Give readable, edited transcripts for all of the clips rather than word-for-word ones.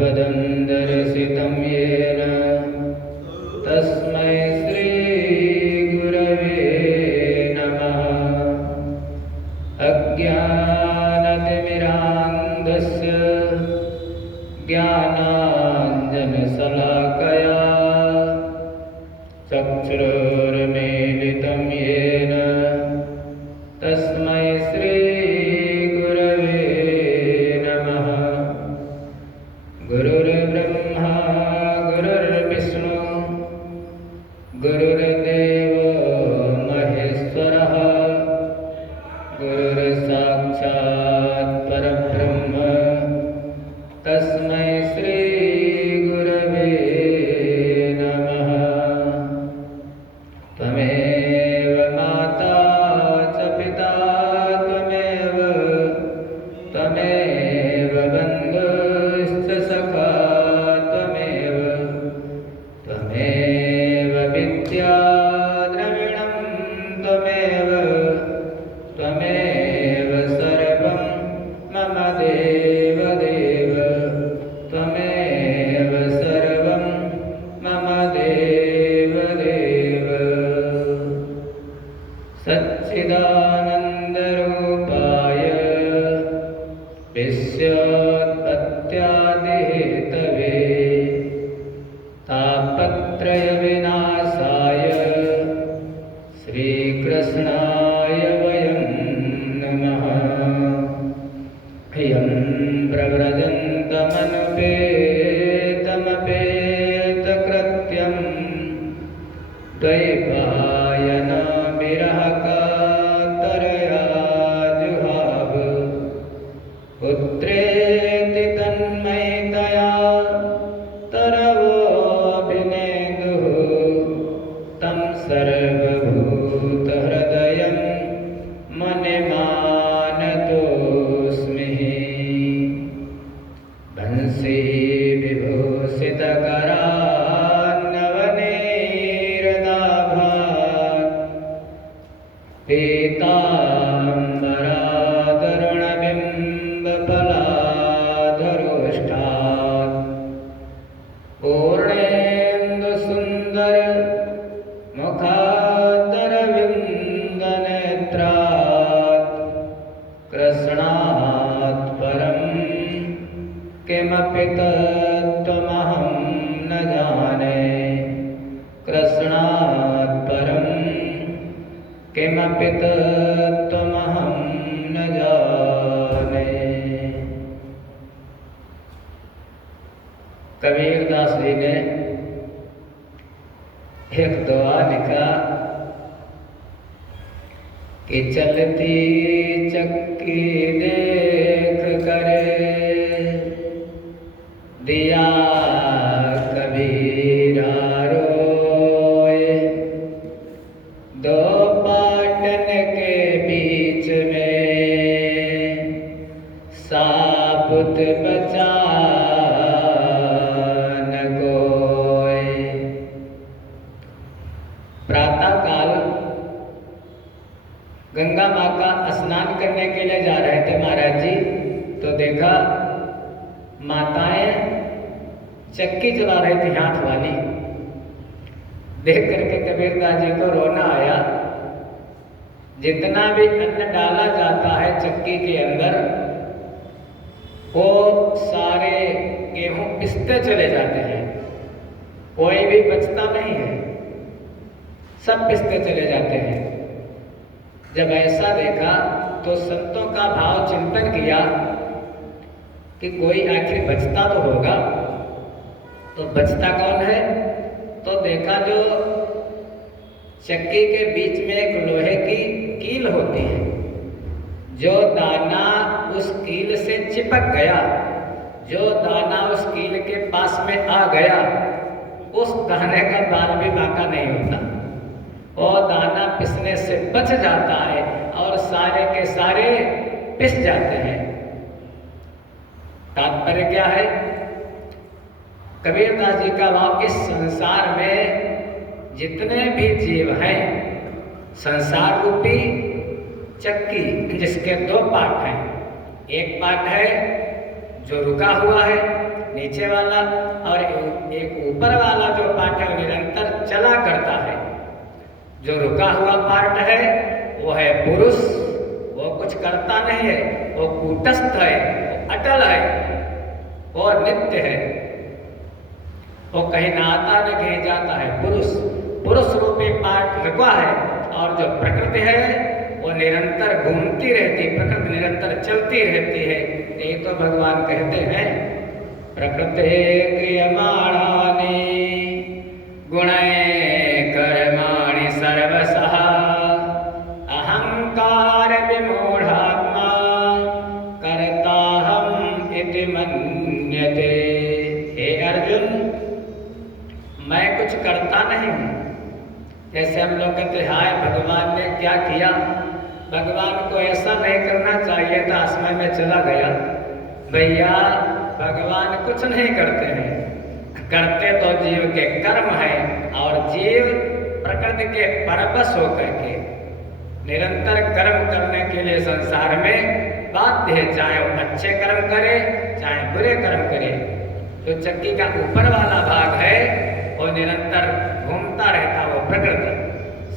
पदं दर्शितं येन तस्मै श्रीगुरवे नमः। अज्ञानतिमिरान्धस्य ज्ञानाञ्जनशलाकया चक्षुरुन्मीलितं येन तस्मै श्रीगुरवे नमः। गुरुर्ब्रह्मा गुरुर्विष्णु गुरुर्देवो महेश्वरः गुरुर्साक्षात् परब्रह्म तस्मै श्रीगुरवे नमः। त्वमेव माता च पिता त्वमेव बन्धुश्च सखा त्वमेव विद्या द्रविणं त्वमेव सर्वं मम देवदेव त्वमेव सर्वं मम देवदेव। सच्चिदानन्दरूपाय विश्वोत्पत्त्यादिहेतवे तापत्रयविनाशाय श्रीकृष्णाय वयं नमः। यं प्रव्रजन्तमनुपेतमपेतकृत्यं द्वैपायनो विरहकातरया जुहाव पुत्रेति तन्मयतया तरवोऽभिनेदुः तं सर्वभूतहृदयं मन्यमानतोऽस्मि। वंशी विभूषितकरान्नवनीरदाभात् पीताम्बरादरुणबिम्बफलाधरोष्ठात् पूर्णेन्दुसुन्दर मुखादरविन्दनेत्रात् कृष्णात् परं किमपि तत्त्वमहं न जाने। कृष्णात् परं किमपि तत्त्वमहं न जाने। कबीरदास जी ने एक दुआ लिखा कि चलती चक्की देख करे दिया कबीरा रोए। दो पाटन के बीच में साबुत बचा न कोई। प्रातः काल गंगा माँ का स्नान करने के लिए जा रहे थे महाराज जी, तो देखा माताएं चक्की चला रही थी हाथ वाली। देख करके कबीरदास जी को रोना आया। जितना भी अन्न डाला जाता है चक्की के अंदर वो सारे गेहूं पिसते चले जाते हैं, कोई भी बचता नहीं है, सब पिसते चले जाते हैं। जब ऐसा देखा तो संतों का भाव चिंतन किया कि कोई आखिर बचता तो होगा, तो बचता कौन है? तो देखा जो चक्की के बीच में एक लोहे की कील होती है, जो दाना उस कील से चिपक गया, जो दाना उस कील के पास में आ गया, उस दाने का बाल भी बांका नहीं होता, और दाना पिसने से बच जाता है और सारे के सारे पिस जाते हैं। तात्पर्य क्या है? कबीरदास जी का भाव, इस संसार में जितने भी जीव हैं, संसार रूपी चक्की जिसके दो पार्ट हैं। एक पार्ट है जो रुका हुआ है नीचे वाला, और एक ऊपर वाला जो पार्ट है वो निरंतर चला करता है। जो रुका हुआ पार्ट है वो है पुरुष, वो कुछ करता नहीं है, वो कूटस्थ है, वो अटल है, वो नित्य है, वो कहीं ना आता न कहीं जाता है। पुरुष रूपी पार्ट रुका है, और जो प्रकृति है वो निरंतर घूमती रहती है, प्रकृति निरंतर चलती रहती है। यही तो भगवान कहते हैं, प्रकृति क्रियमाणानि गुणैः कर्माणि सर्वशः अहंकार विमूढ़ात्मा कर्ताहम् इति मन्यते। हे अर्जुन, मैं कुछ करता नहीं हूँ। जैसे हम लोग कहते हाय भगवान ने क्या किया, भगवान को ऐसा नहीं करना चाहिए था, आसमान में चला गया। भैया भगवान कुछ नहीं करते हैं, करते तो जीव के कर्म है, और जीव प्रकृति के परवश होकर के निरंतर कर्म करने के लिए संसार में बाध्य है, चाहे वो अच्छे कर्म करे चाहे बुरे कर्म करे। जो चक्की का ऊपर वाला भाग है वो निरंतर घूमता रहता, वो प्रकृति,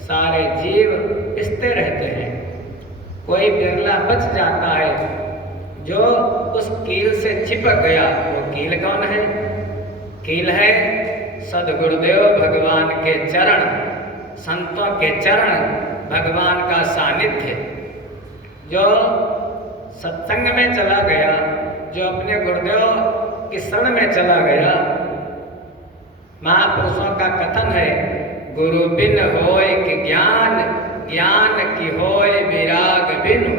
सारे जीव पिसते रहते हैं। कोई बिरला बच जाता है जो उस कील से चिपक गया। वो कील कौन है? कील है सद्गुरुदेव भगवान के चरण, संतों के चरण, भगवान का सानिध्य। जो सत्संग में चला गया, जो अपने गुरुदेव की शरण में चला गया। महापुरुषों का कथन है, गुरु बिन होय कि ज्ञान, ज्ञान की होय विराग बिनु,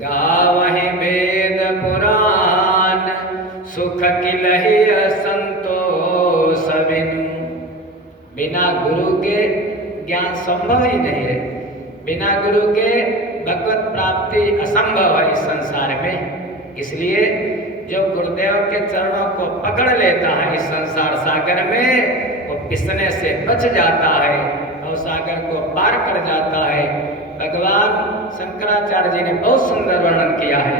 गावहि वेद पुराण, सुख किलहि संतोष बिनु। बिना गुरु के ज्ञान संभव ही नहीं है, बिना गुरु के भगवत प्राप्ति असंभव है इस संसार में। इसलिए जो गुरुदेव के चरणों को पकड़ लेता है इस संसार सागर में, वो पिसने से बच जाता है और सागर को पार कर जाता है। भगवान शंकराचार्य जी ने बहुत सुंदर वर्णन किया है,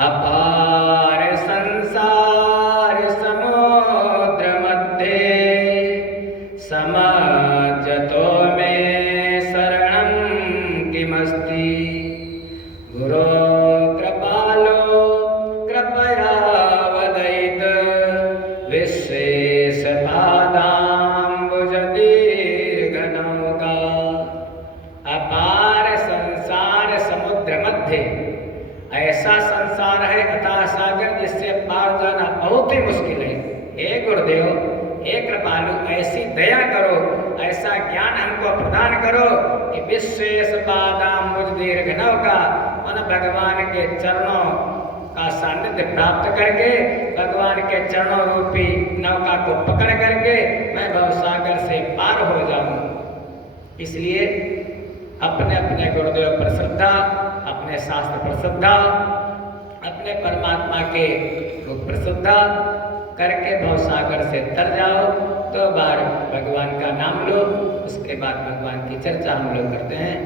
अपार संसार समुद्र मध्य समाजतो में शरणं किमस्ति, गुरो कृपालो कृपया वदयित विशेष पादाम्बुज दीर्घनौका। अपार संसार समुद्र मध्य, ऐसा संसार है अथाह सागर जिससे पार जाना बहुत ही मुश्किल है। हे गुरुदेव, हे कृपालु, ऐसी दया करो, ऐसा ज्ञान हमको प्रदान करो कि विशेष पादाम्बुज दीर्घनौका, उन भगवान के चरणों का सानिध्य प्राप्त करके, भगवान के चरणों रूपी नौका को पकड़ करके मैं भवसागर से पार हो जाऊं। इसलिए अपने अपने गुरुदेव पर श्रद्धा, अपने शास्त्र पर श्रद्धा, अपने परमात्मा के रूप पर श्रद्धा करके भवसागर से तर जाओ। तो बार भगवान का नाम लो, उसके बाद भगवान की चर्चा हम लोग करते हैं।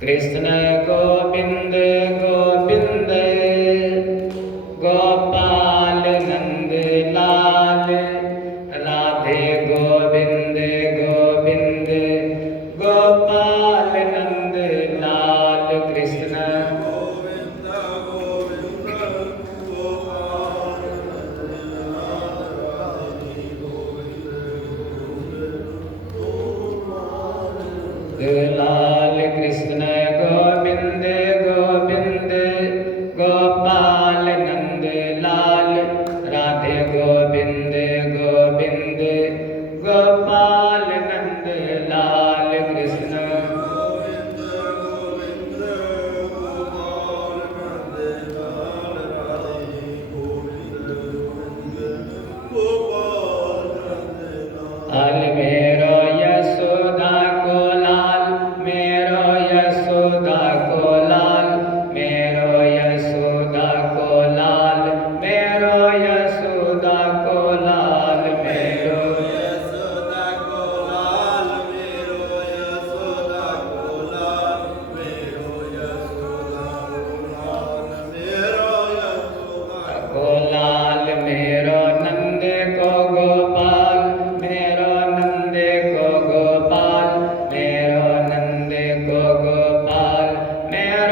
कृष्ण गोविंद गोविंद गोपाल नंद लाल, राधे गोविंद गोविंद गोपाल नंद लाल। कृष्ण गोविंद गोविंद गोपाल नंद लाल, कृष्ण गोविंद गोविंद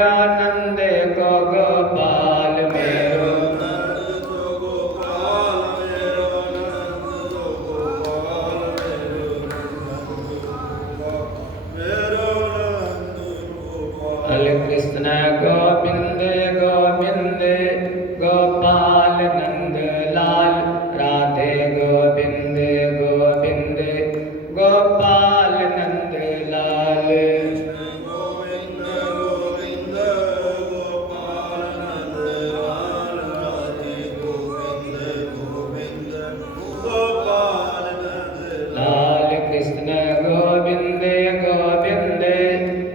मेरो नंद को गोपाल मेरो कृष्ण गोविंद गोविंद गोपाल नंद लाल राधे गोविंद गोविंद गोपाल नंद लाल गोविंद गोविंद गोपाल नंद लाल राधे गोविंद गोविंद गोपाल नंद लाल कृष्ण गोविंद गोविंद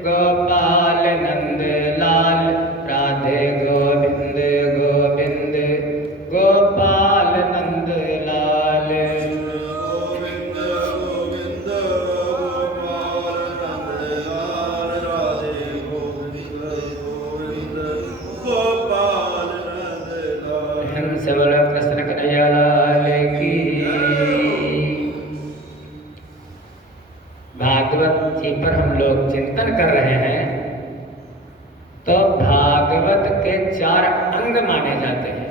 गोपाल नंद लाल राधे गोविंद गोविंद गोपाल नंद लाल गोविंद गोविंद गोपाल नंद लाल राधे गोविंद गोविंद गोपाल नंद लाल। हम सब कृष्ण कन्हैया लाल की। भागवत जी पर हम लोग चिंतन कर रहे हैं तो भागवत के 4 अंग माने जाते हैं।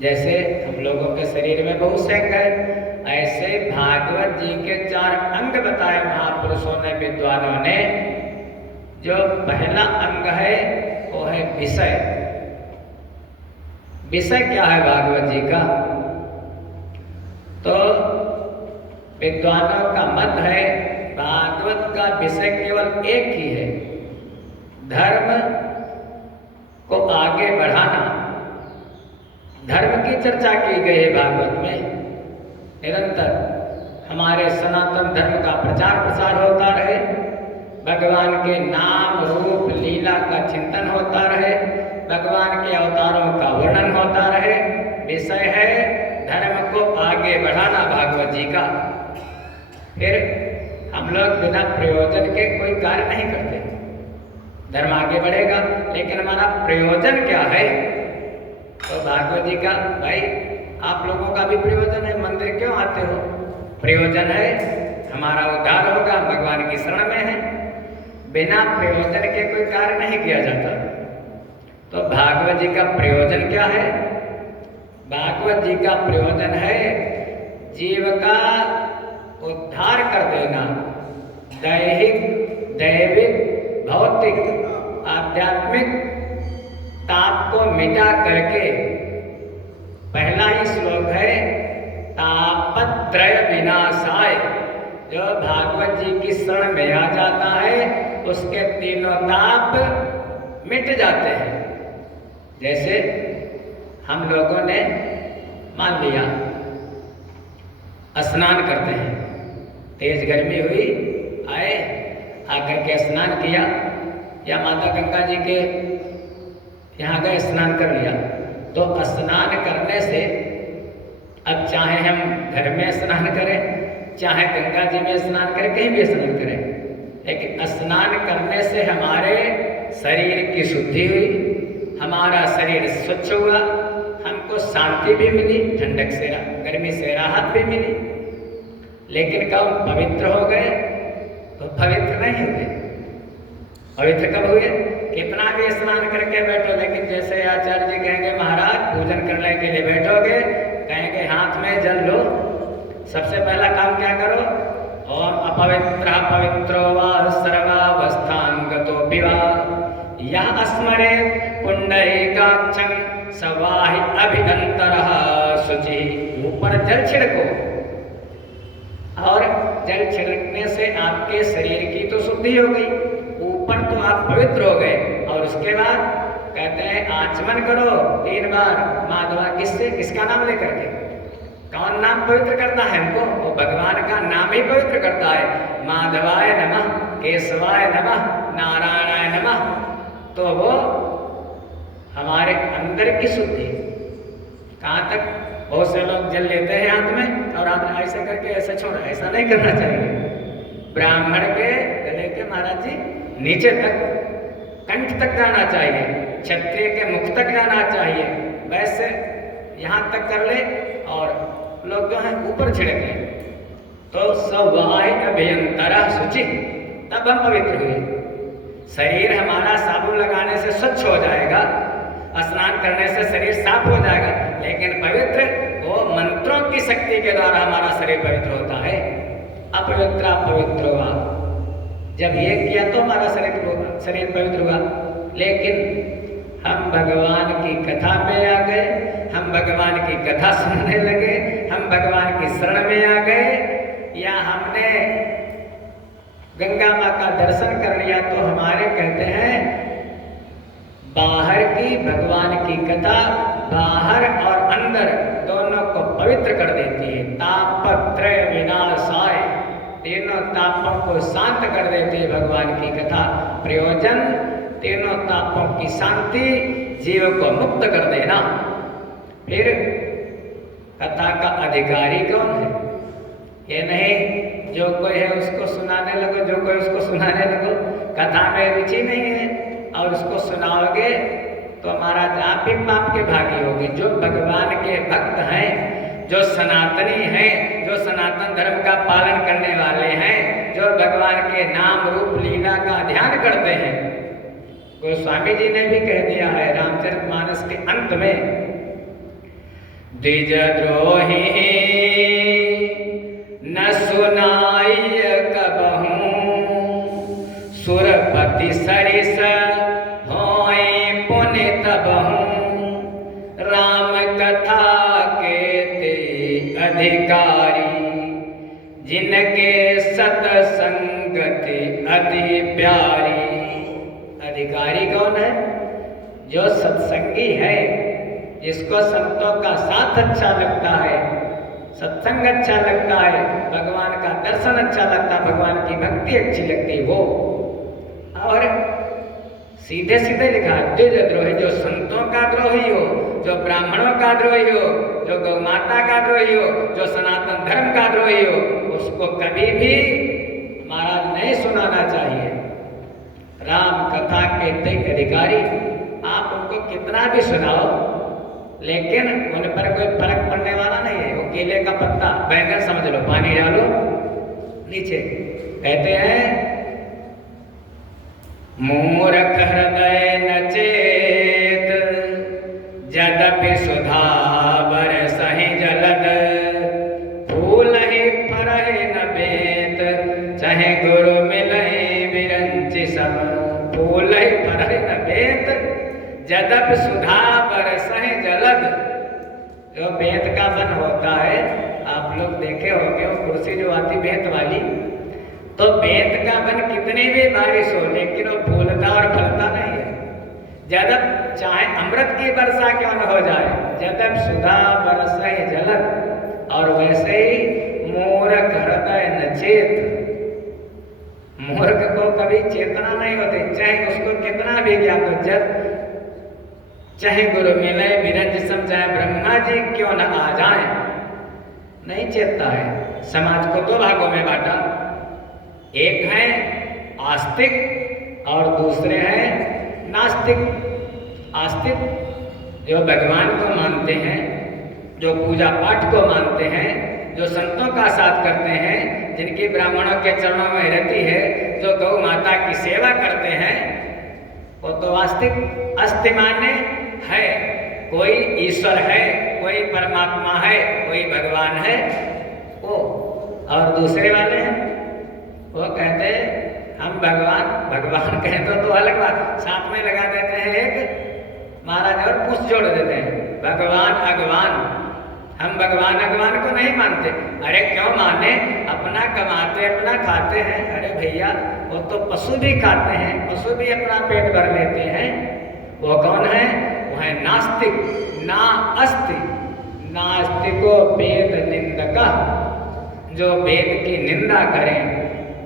जैसे हम लोगों के शरीर में बहुत से अंग है, ऐसे भागवत जी के 4 अंग बताए महापुरुषों ने, विद्वानों ने। जो पहला अंग है वो है विषय। विषय क्या है भागवत जी का? तो विद्वानों का मत है भागवत का विषय केवल एक ही है, धर्म को आगे बढ़ाना। धर्म की चर्चा की गई है भागवत में। निरंतर हमारे सनातन धर्म का प्रचार प्रसार होता रहे, भगवान के नाम रूप लीला का चिंतन होता रहे, भगवान के अवतारों का वर्णन होता रहे। विषय है धर्म को आगे बढ़ाना भागवत जी का। फिर हम लोग बिना प्रयोजन के कोई कार्य नहीं करते। धर्म आगे बढ़ेगा, लेकिन हमारा प्रयोजन क्या है? तो भागवत जी का, भाई आप लोगों का भी प्रयोजन है, मंदिर क्यों आते हो? प्रयोजन है हमारा उद्धार होगा, भगवान की शरण में है। बिना प्रयोजन के कोई कार्य नहीं किया जाता। तो भागवत जी का प्रयोजन क्या है? भागवत जी का प्रयोजन है जीव का उद्धार कर देना, दैहिक दैविक भौतिक आध्यात्मिक ताप को मिटा करके। पहला ही श्लोक है तापत्रय विनाशाय। जो भागवत जी की शरण में आ जाता है उसके तीनों ताप मिट जाते हैं। जैसे हम लोगों ने मान लिया स्नान करते हैं, तेज गर्मी हुई, आए आकर के स्नान किया, या माता गंगा जी के यहाँ गए स्नान कर लिया। तो स्नान करने से अब चाहे हम घर में स्नान करें, चाहे गंगा जी में स्नान करें, कहीं भी स्नान करें, लेकिन स्नान करने से हमारे शरीर की शुद्धि हुई, हमारा शरीर स्वच्छ हुआ, हमको शांति भी मिली, ठंडक से गर्मी से राहत भी मिली। लेकिन कब पवित्र हो गए? तो पवित्र नहीं हुए। पवित्र कब हुए? कितना भी स्नान करके बैठो, लेकिन जैसे आचार्य जी कहेंगे महाराज पूजन करने के लिए बैठोगे, कहेंगे हाथ में जल लो, सबसे पहला काम क्या करो? ओम अपवित्र पवित्रो वा सर्वावस्थांगतो विवा यह स्मरे पुंडरीकाक्षं सवाहि अभिअंतरः शुचि। ऊपर जल छिड़को, और जल छिड़कने से आपके शरीर की तो शुद्धि हो गई, ऊपर तो आप पवित्र हो गए। और उसके बाद कहते हैं आचमन करो 3 बार माधवा। किससे? किसका नाम लेकर के? कौन नाम पवित्र करता है हमको? वो भगवान का नाम ही पवित्र करता है। माधवाय नमः, केशवाय नमः, नारायणाय नमः। तो वो हमारे अंदर की शुद्धि। कहाँ तक? बहुत से लोग जल लेते हैं हाथ में और हाथ ऐसे करके ऐसे छोड़ा, ऐसा नहीं करना चाहिए। ब्राह्मण के गले के महाराज जी नीचे तक, कंठ तक जाना चाहिए, क्षत्रिय के मुख तक जाना चाहिए। वैसे यहाँ तक कर ले, और लोग जो है ऊपर छिड़क ले। तो सवाहि अभियंतरः शुचि, तब हम पवित्र हुए। शरीर हमारा साबुन लगाने से स्वच्छ हो जाएगा, स्नान करने से शरीर साफ हो जाएगा, लेकिन पवित्र वो मंत्रों की शक्ति के द्वारा हमारा शरीर पवित्र होता है। अपवित्र अपवित्र हुआ, जब ये किया तो हमारा शरीर पवित्र हुआ। लेकिन हम भगवान की कथा में आ गए, हम भगवान की कथा सुनने लगे, हम भगवान की शरण में आ गए, या हमने गंगा माँ का दर्शन कर लिया तो हमारे कहते हैं बाहर की भगवान की कथा बाहर और अंदर दोनों को पवित्र कर देती है। तापत्रय विनाशाय, तीनों तापों को शांत कर देती है भगवान की कथा। प्रयोजन तीनों तापों की शांति, जीव को मुक्त कर देना। फिर कथा का अधिकारी कौन है? ये नहीं जो कोई है उसको सुनाने लगो, जो कोई उसको सुनाने लगो। कथा में रुचि नहीं है और उसको सुनाओगे तो महाराज आप भी पाप के भागी होगे। जो भगवान के भक्त हैं, जो सनातनी हैं, जो सनातन धर्म का पालन करने वाले हैं, जो भगवान के नाम रूप लीला का ध्यान करते हैं, गोस्वामी जी ने भी कह दिया है रामचरितमानस के अंत में, द्विजद्रोही न सुनाई कबहूं, सुरपति सरिस होय पुनित बहूं, राम कथा के ते अधिकारी, जिनके सतसंगति अति प्यारी। अधिकारी कौन है? जो सत्संगी है, जिसको संतों का साथ अच्छा लगता है, सत्संग अच्छा लगता है, भगवान का दर्शन अच्छा लगता है, भगवान की भक्ति अच्छी लगती है वो। और सीधे सीधे लिखा है द्विजद्रोही, जो संतों का द्रोही हो, जो ब्राह्मणों का द्रोही हो, जो गौ माता का द्रोही हो, जो सनातन धर्म का द्रोही हो, उसको कभी भी महाराज नहीं सुनाना चाहिए। राम कथा के ते अधिकारी, आप उनको कितना भी सुनाओ लेकिन उन पर कोई फर्क पड़ने वाला नहीं है। वो केले का पत्ता बैंगन समझ लो, पानी डालो नीचे। कहते हैं मूर्ख हृदय न चेत, यद्यपि सुधा बरसहि जलद, फूल ही फरहि न बेत, चाहे गुरु मिलहि बिरंचि सम। फूल ही फरहि न बेत, यद्यपि सुधा बरसहि जलद। जो बेत का वन होता है, आप लोग देखे होंगे वो कुर्सी जो आती बेत वाली, तो बेत का वन कितनी भी बारिश हो लेकिन वो फूलता और फलता नहीं है। जब चाहे अमृत की वर्षा क्यों न हो जाए, जब सुधा बरसहि जलद। और वैसे ही मूर्ख हृदय न चेत, मूर्ख को कभी चेतना नहीं होती, चाहे उसको कितना भी ज्ञान हो, जब चाहे गुरु मिले बिरंज सम, चाहे ब्रह्मा जी क्यों न आ जाए, नहीं चेतता है। समाज को दो भागों में बांटा, एक है आस्तिक और दूसरे हैं नास्तिक। आस्तिक जो भगवान को मानते हैं, जो पूजा पाठ को मानते हैं, जो संतों का साथ करते हैं, जिनकी ब्राह्मणों के चरणों में रहती है, जो गौ माता की सेवा करते हैं, वो तो आस्तिक। अस्ति माने है, कोई ईश्वर है, कोई परमात्मा है, कोई भगवान है वो। और दूसरे वाले हैं वो कहते हैं हम भगवान भगवान कहते तो अलग बात, साथ में लगा देते हैं एक महाराज और पूछ जोड़ देते हैं भगवान भगवान। हम भगवान भगवान को नहीं मानते। अरे क्यों माने? अपना कमाते अपना खाते हैं। अरे भैया वो तो पशु भी खाते हैं, पशु भी अपना पेट भर लेते हैं। वो कौन है? वो है नास्तिक। ना अस्ति नास्तिको वेद निंदका, जो वेद की निंदा करें,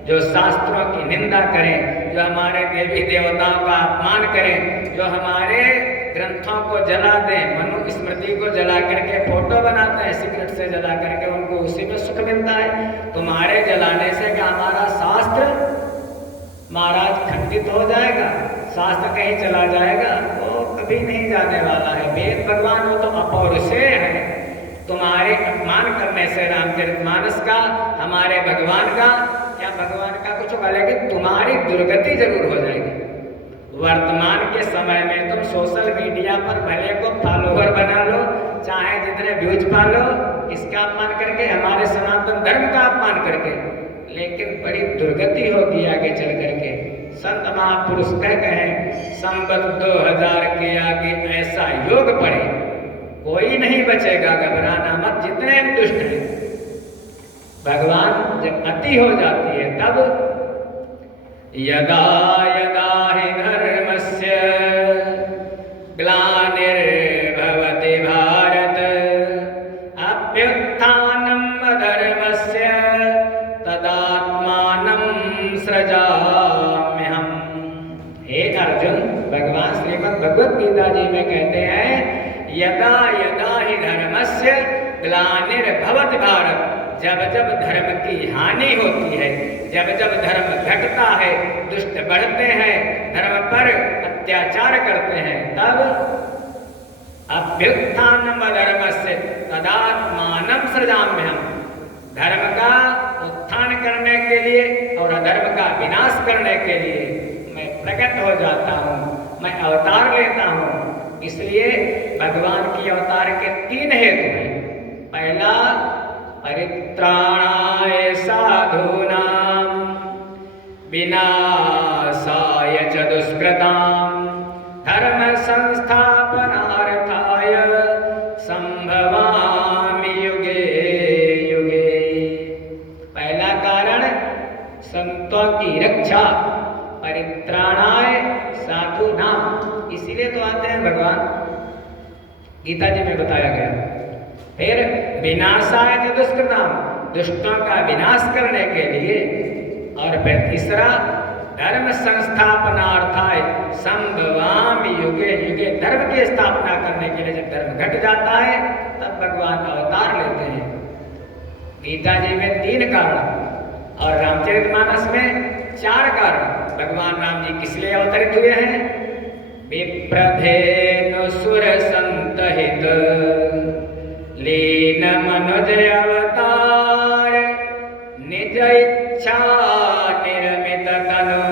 जो शास्त्रों की निंदा करें, जो हमारे देवी देवताओं का अपमान करें, जो हमारे ग्रंथों को जला दें, मनु स्मृति को जला करके फोटो बनाते हैं, सिगरेट से जला करके, उनको उसी में सुख मिलता है। तुम्हारे जलाने से क्या हमारा शास्त्र महाराज खंडित हो जाएगा? शास्त्र कहीं चला जाएगा? वो कभी नहीं जाने वाला है। वेद भगवान वो तो अपौरुषेय है। तुम्हारे अपमान करने से रामचरितमानस का, हमारे भगवान का, क्या भगवान का कुछ होगा, लेकिन तुम्हारी दुर्गति जरूर हो जाएगी। वर्तमान के समय में तुम सोशल मीडिया पर भले को फॉलोवर बना लो, चाहे जितने व्यूज पा लो, इसका अपमान करके, हमारे सनातन धर्म का अपमान करके, लेकिन बड़ी दुर्गति होगी आगे चल करके। संत महापुरुष कह गए संवत 2000 के आगे ऐसा योग पड़े कोई नहीं बचेगा, घबराना मत, जितने दुष्ट हैं। भगवान जब अति हो जाती है तब यदा यदा हि धर्मस्य ग्लानिर्भवति भारत अभ्युत्थानम् अधर्मस्य तदात्मानं सृजाम्यहम्। हे अर्जुन, भगवान श्रीमद् भगवत गीता जी में कहते हैं यदा यदा हि धर्मस्य ग्लानिर्भवति भारत, जब जब धर्म की हानि होती है, जब जब धर्म घटता है, दुष्ट बढ़ते हैं, धर्म पर अत्याचार करते हैं, तब अभ्युत्थानम् अधर्मस्य तदात्मानं सृजाम्यहम्। धर्म का उत्थान करने के लिए और अधर्म का विनाश करने के लिए मैं प्रकट हो जाता हूँ, मैं अवतार लेता हूँ। इसलिए भगवान की अवतार के 3 हेतु हैं। पहला, परित्राणाय साधूनां विनाशाय च दुष्कृतां धर्म संस्थापनार्थाय संभवामि युगे युगे। पहला कारण संतों की रक्षा, परित्राणाय साधूनां, इसीलिए तो आते हैं भगवान, गीता जी में बताया गया। फिर विनाशाय च दुष्कृताम, दुष्टों का विनाश करने के लिए, और फिर तीसरा धर्म संस्थापनार्थाय संभवामि युगे युगे, धर्म की स्थापना करने के लिए। जब धर्म घट जाता है तब भगवान अवतार लेते हैं। गीता जी में 3 कारण और रामचरितमानस में 4 कारण। भगवान राम जी किस लिए अवतरित हुए हैं? विप्रधेनु सुर संतहित लीन मनुज अवतार निज इच्छा निर्मित तनु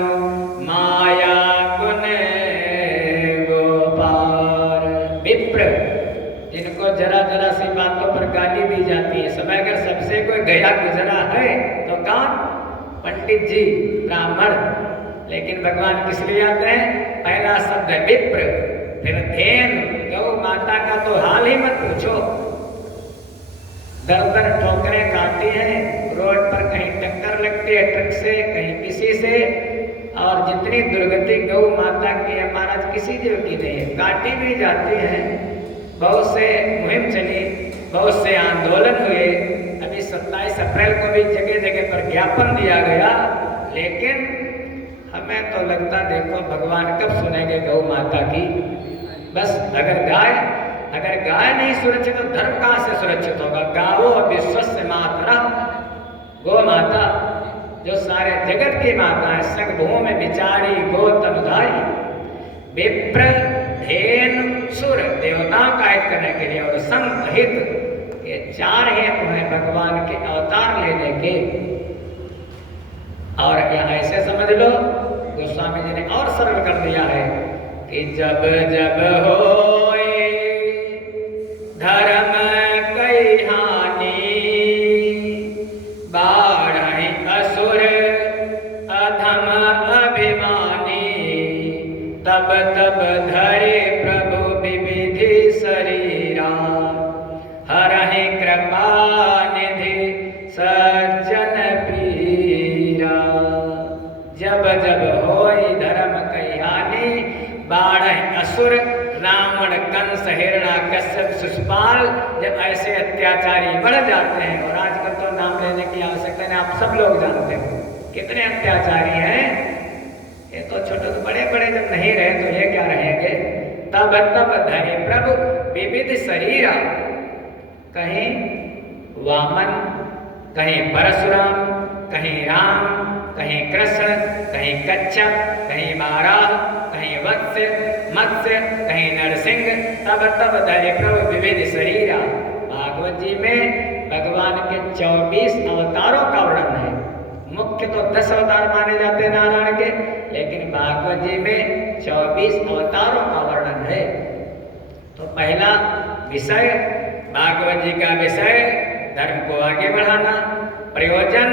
माया गुण गोपार। विप्र, जिनको जरा जरा सी बातों पर गाली दी जाती है, समय अगर सबसे कोई गया गुजरा है तो कौन? पंडित जी, ब्राह्मण। लेकिन भगवान किस लिए आते हैं? पहला शब्द विप्र, फिर धेनु, गौ माता का तो हाल ही मत पूछो, दर दर ठोकरें खाती हैं, रोड पर कहीं टक्कर लगती है ट्रक से, कहीं किसी से, और जितनी दुर्गति गौ माता की है महाराज, किसी जीव की नहीं है, काटी भी जाती हैं। बहुत से मुहिम चली, बहुत से आंदोलन हुए, अभी 27 अप्रैल को भी जगह जगह पर ज्ञापन दिया गया, लेकिन हमें तो लगता देखो भगवान कब सुनेंगे गौ माता की। बस अगर गाय नहीं सुरक्षित तो धर्म कहाँ से सुरक्षित होगा? गावो विश्वस्य मातरा, गो माता जो सारे जगत की माता है, संगभूमि विचारी गौतमधारी। विप्र, धेनु, सुर, देवताओं का हित करने के लिए, और संत हित, ये 4 हेतु हैं भगवान के अवतार लेने के। और यहाँ ऐसे समझ लो, गोस्वामी जी ने और सरल कर दिया है कि जब जब होए धर्म कई हानि बाढ़हि असुर अधम अभिमानी तब तब धरे प्रभु विविधि शरीरा हरहि कृपा निधि सज्जन पीरा। जब जब होई धर्म कई हानि बाढ़हि असुर, रावण, कंस, हिरण्याकश्यप, शिशुपाल, जब ऐसे अत्याचारी बढ़ जाते हैं, और आजकल तो नाम लेने की आवश्यकता नहीं, आप सब लोग जानते हो कितने अत्याचारी हैं। ये तो छोटे तो बड़े बड़े जब नहीं रहे तो ये क्या रहेंगे? तब तब धरे प्रभु विविध शरीरा, कहीं वामन, कहीं परशुराम, कहीं राम, कहीं कृष्ण, कहीं कच्छप, कहीं बाराह, कहीं मत्स्य, कहीं नरसिंह, तब तब धरे प्रभु विविध शरीरा। भागवत जी में भगवान के 24 अवतारों का वर्णन है। मुख्य तो 10 अवतार माने जाते हैं नारायण के, लेकिन भागवत जी में 24 अवतारों का वर्णन है। तो पहला विषय भागवत जी का विषय धर्म को आगे बढ़ाना, प्रयोजन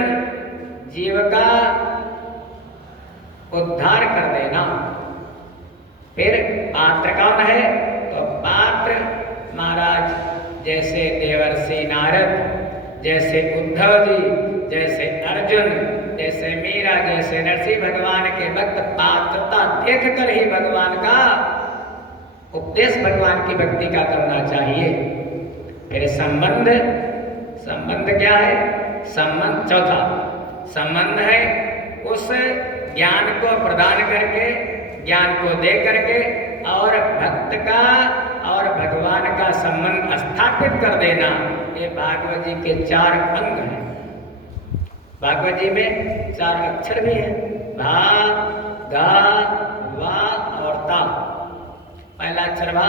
जीव का उद्धार कर देना। फिर पात्र कौन है? तो पात्र महाराज जैसे देवर्षि नारद, जैसे उद्धव जी, जैसे अर्जुन, जैसे मीरा, जैसे नरसिंह भगवान के भक्त पात्रता देखकर ही भगवान का उपदेश, भगवान की भक्ति का करना चाहिए। फिर संबंध, संबंध क्या है? संबंध चौथा संबंध है उस ज्ञान को प्रदान करके, ज्ञान को दे करके और भक्त का और भगवान का संबंध स्थापित कर देना। ये भागवत जी के 4 अंग हैं। भागवत जी में 4 अक्षर भी हैं, भा, गा, वा और ता। पहला अक्षर भा,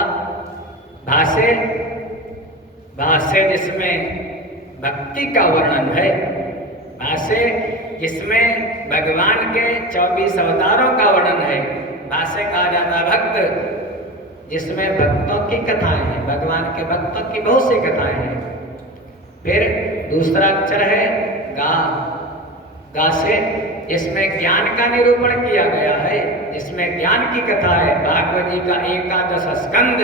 भाष्य, भाष्य जिसमें भक्ति का वर्णन है, भाष्य जिसमें भगवान के 24 अवतारों का वर्णन है। भाष्य कहा जाता भक्त, जिसमें भक्तों की कथाएं हैं, भगवान के भक्तों की बहुत सी कथाएं हैं। फिर दूसरा अक्षर है गा, गा से इसमें ज्ञान का निरूपण किया गया है, जिसमें ज्ञान की कथा है। भागवत जी का 11 स्कंद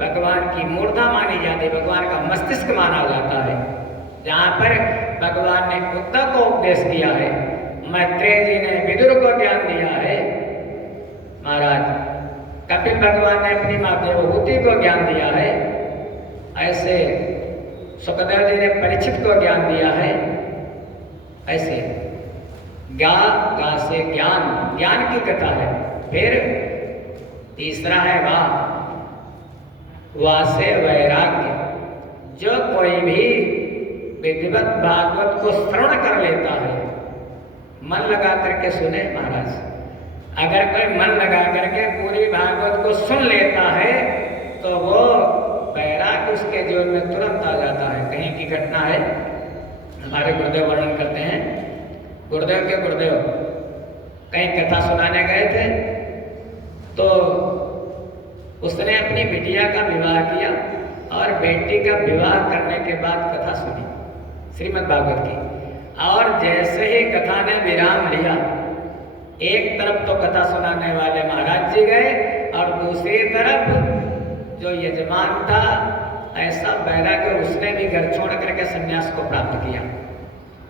भगवान की मूर्धा मानी जाती है, भगवान का मस्तिष्क माना जाता है, जहाँ पर भगवान ने उद्धव को उपदेश किया है, मैत्रेय जी ने विदुर को ज्ञान दिया है, महाराज कपिल भगवान ने अपनी माँ देवहूति को ज्ञान दिया है, ऐसे सुखदेव जी ने परीक्षित को ज्ञान दिया है। ऐसे गा, गा से ज्ञान, ज्ञान की कथा है। फिर तीसरा है वा, वा से वैराग्य। जो कोई भी विधिवत भागवत को श्रवण कर लेता है, मन लगा करके सुने महाराज, अगर कोई मन लगा करके पूरी भागवत को सुन लेता है तो वो वैराग्य उसके जीवन में तुरंत आ जाता है। कहीं की घटना है, हमारे गुरुदेव वर्णन करते हैं, गुरुदेव के गुरुदेव कहीं कथा सुनाने गए थे, तो उसने अपनी बिटिया का विवाह किया और बेटी का विवाह करने के बाद कथा सुनी श्रीमद् भागवत की। और जैसे ही कथा ने विराम लिया, एक तरफ तो कथा सुनाने वाले महाराज जी गए और दूसरी तरफ जो यजमान था, ऐसा वैराग्य उसने भी घर छोड़ करके संन्यास को प्राप्त किया।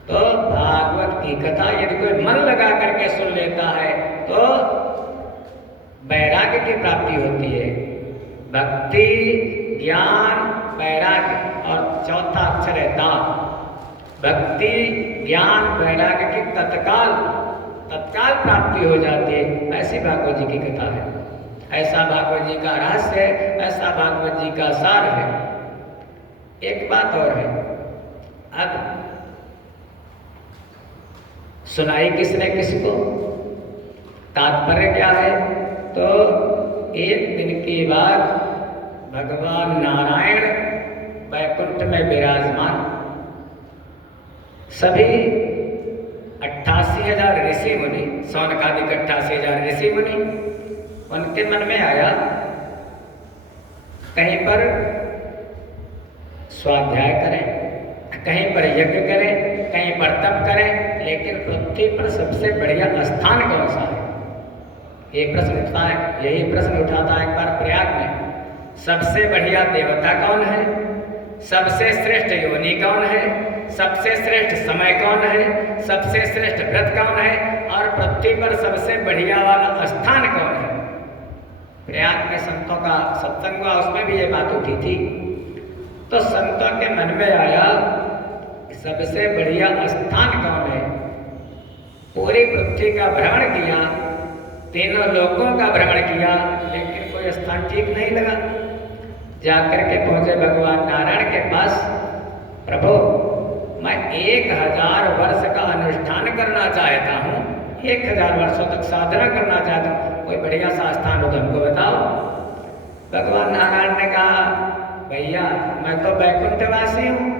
तो भागवत की कथा यदि कोई मन लगा करके सुन लेता है तो वैराग्य की प्राप्ति होती है। भक्ति, ज्ञान, वैराग्य और चौथा अक्षर है दा। भक्ति, ज्ञान, वैराग्य की तत्काल प्राप्ति हो जाती है। ऐसी भागवत जी की कथा है, ऐसा भागवत जी का रहस्य है, ऐसा भागवत जी का सार है। एक बात और है, अब सुनाई किसने किसको, तात्पर्य क्या है? तो एक दिन के बाद भगवान नारायण वैकुंठ में विराजमान, सभी 88,000 ऋषि मुनि, सौनकादिक 88,000 ऋषि मुनि, उनके मन में आया कहीं पर स्वाध्याय करें, कहीं पर यज्ञ करें, कहीं पर तप करें, लेकिन पृथ्वी पर सबसे बढ़िया स्थान कौन सा है? ये प्रश्न उठता है, यही प्रश्न उठाता है एक बार प्रयाग में। सबसे बढ़िया देवता कौन है? सबसे श्रेष्ठ योनि कौन है? सबसे श्रेष्ठ समय कौन है? सबसे श्रेष्ठ व्रत कौन है? और पृथ्वी पर सबसे बढ़िया वाला स्थान कौन है? प्रयाग में संतों का सत्संग हुआ, उसमें भी ये बात उठी थी। तो संतों के मन में आया सबसे बढ़िया स्थान कौन है? पूरी पृथ्वी का भ्रमण किया, तीनों लोकों का भ्रमण किया, लेकिन कोई स्थान ठीक नहीं लगा। जाकर के पहुंचे भगवान नारायण के पास, प्रभु मैं 1000 वर्ष का अनुष्ठान करना चाहता हूँ, 1000 वर्षों तक साधना करना चाहता हूँ, कोई बढ़िया सा स्थान हो तो हमको बताओ। भगवान नारायण ने कहा, भैया मैं तो वैकुंठवासी हूँ,